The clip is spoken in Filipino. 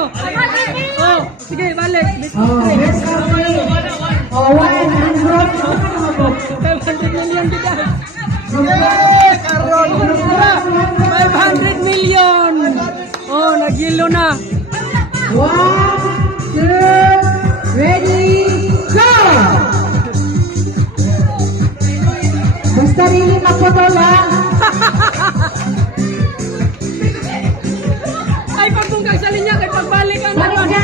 nyo. Oh, sige, balik. Oh, best country. Oh, 500 million kita. Yes! Karon! 500 million. Oh, nag-yelo na. 1, 2, ready, go! Basta rin maputol ha. Ay, pagbungkag sa linya, kay pagbalik ang Balik naman.